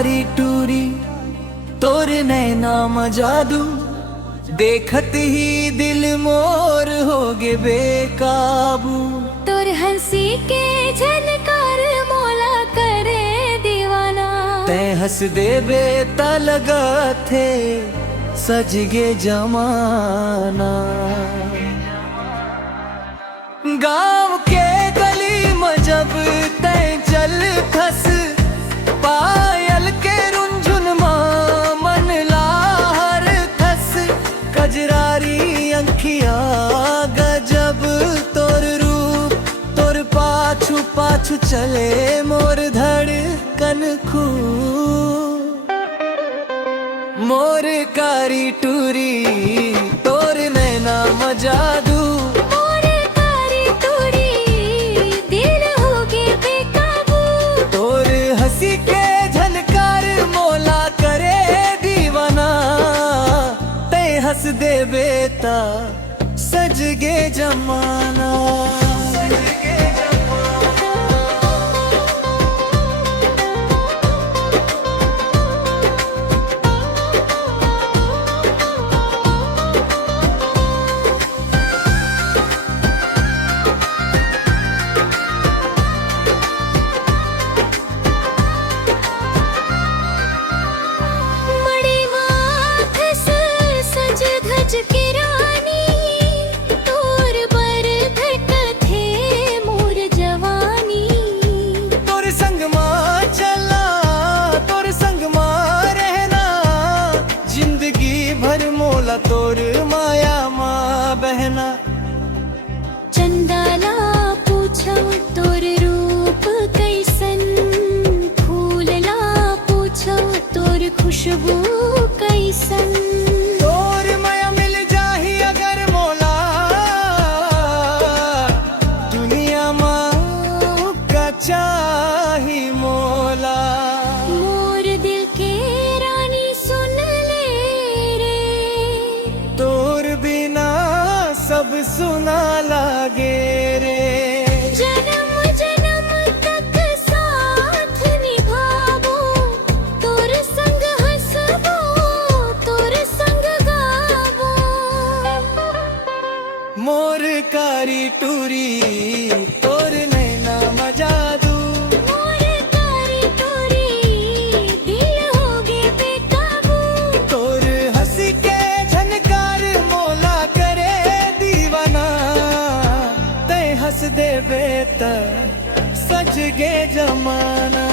कारी टूरी तोर नैना मजादू, देखत ही दिल मोर होगे बेकाबू। तोर हंसी के झनकार मोला करे दीवाना, तै हंस देबे त लगा थे सज गे जमाना। गाँव के गली में जब तै चल खस, पायल के रुंझुन माँ मन लाहर थस। कजरारी अंखिया गजब तोर रूप, तोर पाछू पाछू चले मोर धड़कन खूब। मोर कारी टूरी तोर नैना मजादू, मोर कारी टूरी दिल होगे बेकाबू। तोर हंसी के झनकार मोला करे दीवाना। तै हंस देबे ता सज गे जमाना। तोर माया माँ बहना, चंदाला पूछो तोर रूप कैसन, फूलला पूछो तोर खुशबू कैसन। तोर माया मिल जाही अगर मोला, दुनिया माँ का चाही मोला। मोर दिल के रानी सुन ले रे, तोर बिना सब सुना लागे रे। जन्म जन्म तक साथ निभाबो, तोर संग हंसबो तोर संग गाबो। मोर कारी टूरी तोर नैना मजादू, मोर कारी टूरी दिल होगे बेकाबू। तोर हंसी के झनकार मोला करे दीवाना। तै हंस देबे त सज गे जमाना।